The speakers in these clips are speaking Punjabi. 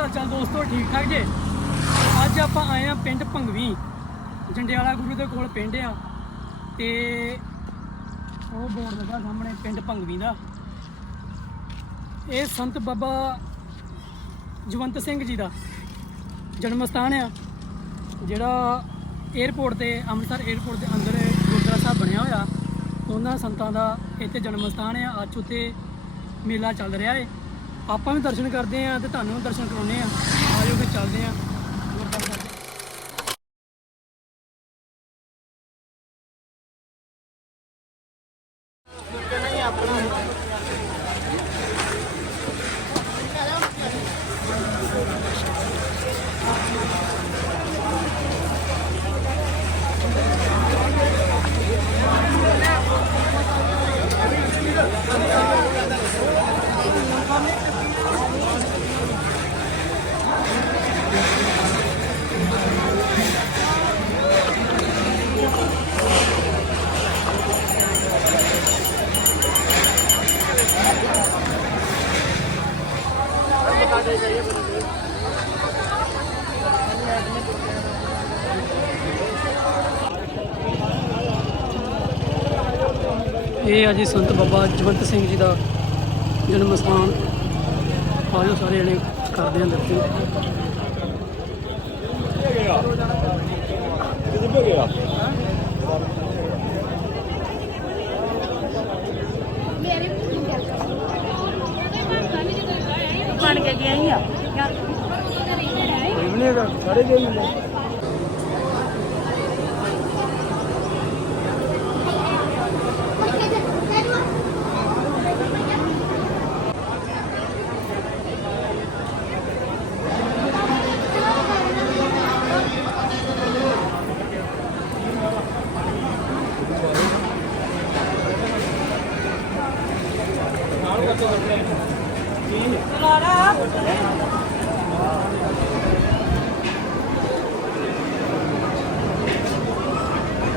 ਹਾਲ ਚਾਲ ਦੋਸਤੋ ਠੀਕ ਠਾਕ ਜੇ? ਅੱਜ ਆਪਾਂ ਆਏ ਆ ਪਿੰਡ ਭੰਗਵੀ। ਜੰਡਿਆਲਾ ਗੁਰੂ ਦੇ ਕੋਲ ਪਿੰਡ ਆ। ਤੇ ਉਹ ਬੋਰਡ ਲੱਗਾ ਸਾਹਮਣੇ, ਪਿੰਡ ਭੰਗਵੀ ਦਾ। ਇਹ ਸੰਤ ਬਾਬਾ ਜਵੰਤ ਸਿੰਘ ਜੀ ਦਾ ਜਨਮ ਸਥਾਨ ਆ। ਜਿਹੜਾ 에어ਪੋਰਟ ਤੇ, ਅੰਮ੍ਰਿਤਸਰ 에어ਪੋਰਟ ਦੇ ਅੰਦਰ ਗੁਰਦੁਆਰਾ ਸਾਹਿਬ ਬਣਿਆ ਹੋਇਆ। ਉਹਨਾਂ ਸੰਤਾਂ ਦਾ ਇੱਥੇ ਜਨਮ ਸਥਾਨ ਆ। ਅੱਜ ਉੱਥੇ ਮੇਲਾ ਚੱਲ ਰਿਹਾ ਏ। ਆਪਾਂ ਵੀ ਦਰਸ਼ਨ ਕਰਦੇ ਆ ਤੇ ਤੁਹਾਨੂੰ ਵੀ ਦਰਸ਼ਨ ਕਰਾਉਨੇ ਆ ਆਜੋ ਫਿਰ ਚੱਲਦੇ ਆ ਗੁਰਦੁਆਰਾ ਸਾਹਿਬ ਇਹ ਆ ਜੀ ਸੰਤ ਬਾਬਾ ਜਵੰਤ ਸਿੰਘ ਜੀ ਦਾ ਜਨਮ ਸਥਾਨ। ਆਜੋ ਸਾਰੇ ਜਣੇ ਕਰਦੇ ਆਂ। ਦਰਸ਼ਨ ਬਣ ਕੇ ਗਿਆ ਹੀ ਆ। ਸਾਰੇ ਗਏ ਹੁੰਦੇ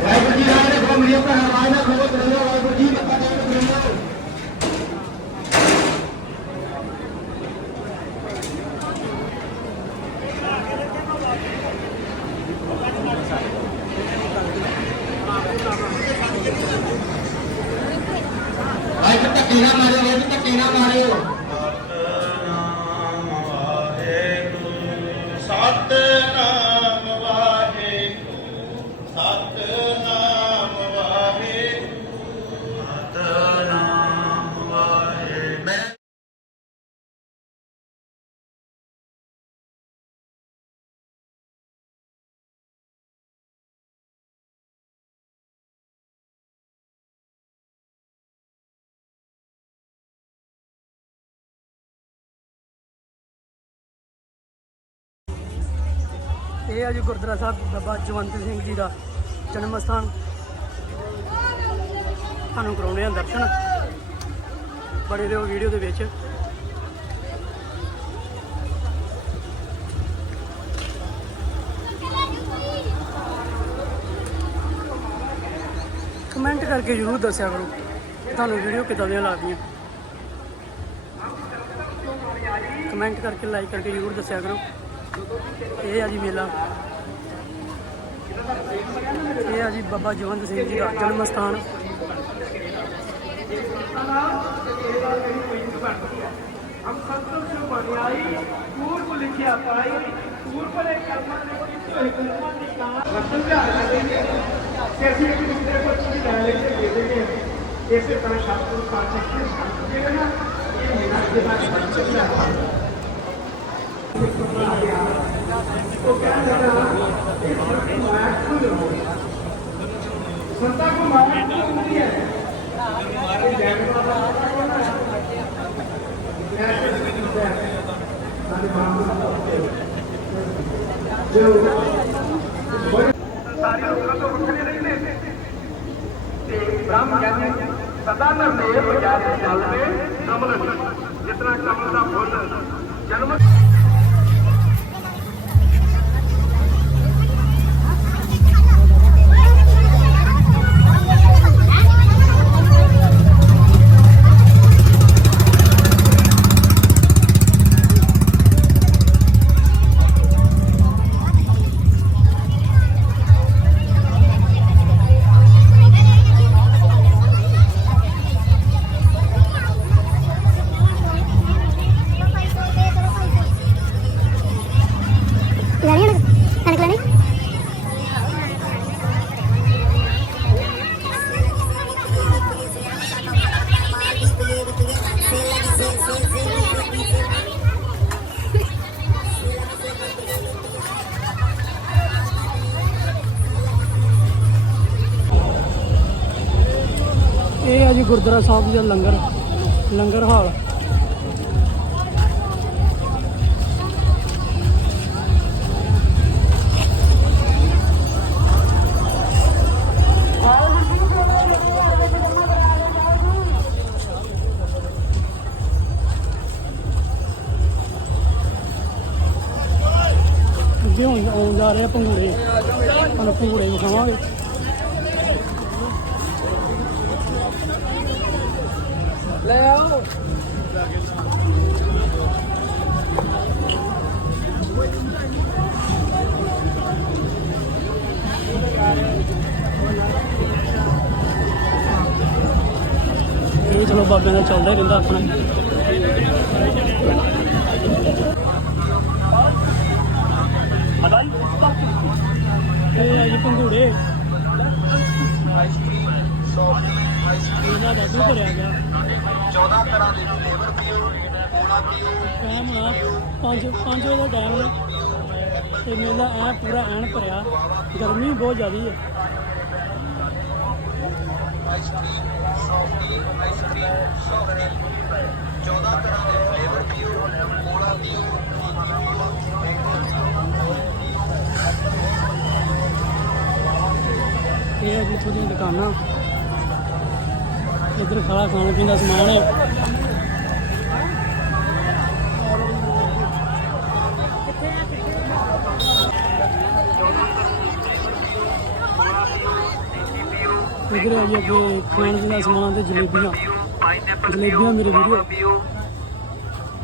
ਵਾਹਿਗੁਰੂ ਜੀ ਦਾ ਦੇਖੋ ਮੇਰੀ ਆਪਣਾ ਹਰਮਾਨ ਨਾਲ ਖੋਲ ਵਾਹਿਗੁਰੂ ਜੀ ਮੱਥਾ ਟੇਕ ਕਰੋ ਭਾਈ ਤੇ ਧੱਕੇ ਨਾ ਮਾਰਿਓ ਰੋਜ਼ ਧੱਕੇ ਨਾ ਮਾਰਿਓ। ਇਹ ਆ ਜੀ ਗੁਰਦੁਆਰਾ ਸਾਹਿਬ ਬਾਬਾ ਜਵੰਤ ਸਿੰਘ ਜੀ ਦਾ ਜਨਮ ਸਥਾਨ। ਤੁਹਾਨੂੰ ਕਰਾਉਣੇ ਆ ਦਰਸ਼ਨ। ਬਣੇ ਰਹੋ ਵੀਡੀਓ ਦੇ ਵਿੱਚ। ਕਮੈਂਟ ਕਰਕੇ ਜਰੂਰ ਦੱਸਿਆ ਕਰੋ ਤੁਹਾਨੂੰ ਵੀਡੀਓ ਕਿੱਦਾਂ ਦੀਆਂ ਲੱਗਦੀਆਂ। ਕਮੈਂਟ ਕਰਕੇ ਲਾਈਕ ਕਰਕੇ ਜਰੂਰ ਦੱਸਿਆ ਕਰੋ। ਇਹ ਆ ਜੀ ਮੇਲਾ। ਇਹ ਆ ਜੀ ਬਾਬਾ ਜਵੰਤ ਸਿੰਘ ਜੀ ਦਾ ਜਨਮ ਸਥਾਨ ਹਮ ਸੰਤੋਖ ਜੋ ਬਨਿਆਈ ਪੂਰਬ ਲਿਖਿਆ ਪਾਈ ਪੂਰਬ ਦੇ ਕਰਮਾਂ ਦੇ ਕੀਤੇ ਹੋਏ ਕਰਮਾਂ ਦੀ ਕਾਂ ਸਮਝਾ ਰਹੇ ਕਿ ਅਸੀਂ ਇੱਕ ਦੂਸਰੇ ਕੋਲ ਚੀਜ਼ ਲੈ ਲੈ ਕੇ ਦੇ ਦੇਂਗੇ ਇਸੇ ਤਰ੍ਹਾਂ ਸ਼ਬਦ ਨੂੰ ਪਾਠ ਕੇ ਸ਼ਬਦ ਦੇ ਨਾ ਇਹ ਮੇਰਾ ਜਿਹੜਾ ਸ਼ਬਦ ਚੱਲਦਾ ਹੈ ਉਹ ਕਹਿੰਦਾ ਹੈ ਇਹ ਮਾਇਆ ਖੁਦ ਹੋ ਸੰਤਾ ਕੋ ਮਾਇਆ ਖੁਦ ਹੁੰਦੀ ਹੈ ਇਹ ਜੈਨ ਬਾਬਾ ਸਾਰੇ ਲੋਕਾਂ ਤੋਂ ਵੱਖਰੇ ਰਹਿੰਦੇ ਤੇ ਬ੍ਰਹਮ ਗਿਆਨੀ ਸਦਾ ਨਰਦੇ ਬਜਾਰੇ ਜਲ ਜੀ ਗੁਰਦੁਆਰਾ ਸਾਹਿਬ ਦਾ ਲੰਗਰ ਲੰਗਰ ਹਾਲ। ਅੱਗੇ ਹੁਣ ਆਉਣ ਜਾ ਰਹੇ ਆ ਭੰਗੂੜੇ। ਤੁਹਾਨੂੰ ਭੰਗੂੜੇ ਵਿਖਾਵਾਂਗੇ ਚਲੋ ਬਾਬਿਆਂ ਦਾ ਚੱਲਦਾ ਰਹਿੰਦਾ ਆਪਣਾ। ਇਹ ਆ ਜੀ ਭੰਗੂੜੇ ਇਹਨਾਂ ਦਾ ਦੁੱਧ ਭਰਿਆ ਗਿਆ? 14 ਤਰ੍ਹਾਂ ਦੇ ਫਲੇਵਰ ਪੀਓ ਕੋਲਾ ਪੀਓ ਟਾਈਮ ਆ। 5 5 ਦਾ ਟਾਈਮ ਤੇ ਮੇਲਾ ਆ ਪੂਰਾ ਐਨ ਭਰਿਆ। ਗਰਮੀ ਬਹੁਤ ਜ਼ਿਆਦੀ ਹੈ 14 ਤਰ੍ਹਾਂ ਦੇ ਫਲੇਵਰ ਪੀਓ ਕੋਲਾ ਪੀਓ ਇਹ ਹੈ ਜੀ ਇੱਥੋਂ ਦੀਆਂ ਦੁਕਾਨਾਂ। ਇੱਧਰ ਸਾਰਾ ਖਾਣ ਪੀਣ ਦਾ ਸਮਾਨ ਹੈ। ਇੱਧਰ ਆ ਜੀ ਅੱਗੇ ਖਾਣ ਪੀਣ ਦਾ ਸਮਾਨ ਤੇ ਜਲੇਬੀਆਂ। ਜਲੇਬੀਆਂ ਮੇਰੇ ਵੀਡੀਓ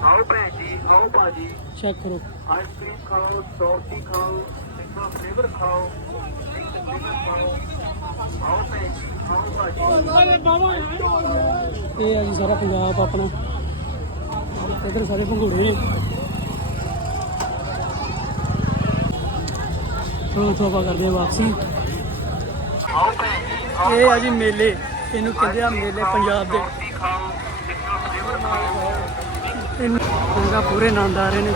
ਆਓ ਭੈਣ ਜੀ ਆਓ ਭਾਜੀ। ਚੈੱਕ ਕਰੋ। ਆਈਸਕ੍ਰੀਮ ਖਾਓ ਸੌਫਟੀ ਖਾਓ ਮਿੱਠਾ ਫਲੇਵਰ ਖਾਓ ਇਹ ਆ ਜੀ ਸਾਰਾ ਪੰਜਾਬ ਆਪਣਾ। ਇੱਧਰ ਸਾਰੇ ਭੰਗੂੜੇ ਨੇ। ਚਲੋ ਇੱਥੋਂ ਆਪਾਂ ਕਰਦੇ ਵਾਪਸੀ। ਆਓ ਭੈਣ ਜੀ ਇਹ ਆ ਜੀ ਮੇਲੇ। ਇਹਨੂੰ ਕਹਿੰਦੇ ਆ ਮੇਲੇ ਪੰਜਾਬ ਦੇ। ਸੌਫਟੀ ਖਾਓ ਪੂਰੇ ਆਨੰਦ ਆ ਰਹੇ ਨੇ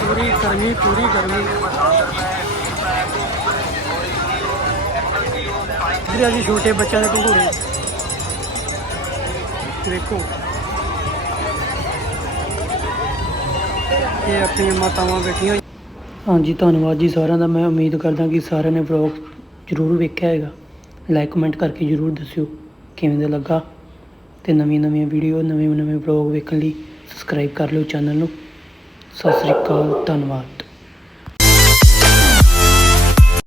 ਪੂਰੀ ਗਰਮੀ ਪੂਰੀ ਗਰਮੀ। ਜਿਹੜੇ ਜੀ ਛੋਟੇ ਬੱਚਿਆਂ ਦੇ ਘੋੜੇ ਦੇਖੋ। ਇਹ ਆਪਣੀਆਂ ਮਾਤਾਵਾਂ ਬੈਠੀਆਂ। ਹਾਂਜੀ, ਧੰਨਵਾਦ ਜੀ ਸਾਰਿਆਂ ਦਾ। ਮੈਂ ਉਮੀਦ ਕਰਦਾ ਕਿ ਸਾਰਿਆਂ ਨੇ ਵਲੌਗ ਜ਼ਰੂਰ ਵੇਖਿਆ ਹੈਗਾ ਲਾਈਕ ਕਮੈਂਟ ਕਰਕੇ ਜ਼ਰੂਰ ਦੱਸਿਓ ਕਿਵੇਂ ਦਾ ਲੱਗਾ। ਤੇ ਨਵੀਂ ਨਵੀਆਂ ਵੀਡੀਓ ਨਵੇਂ ਨਵੇਂ ਵਲੌਗ ਵੇਖਣ ਲਈ ਸਬਸਕ੍ਰਾਈਬ ਕਰ ਲਿਓ ਚੈਨਲ ਨੂੰ। ਸਤਿ ਸ੍ਰੀ ਅਕਾਲ, ਧੰਨਵਾਦ।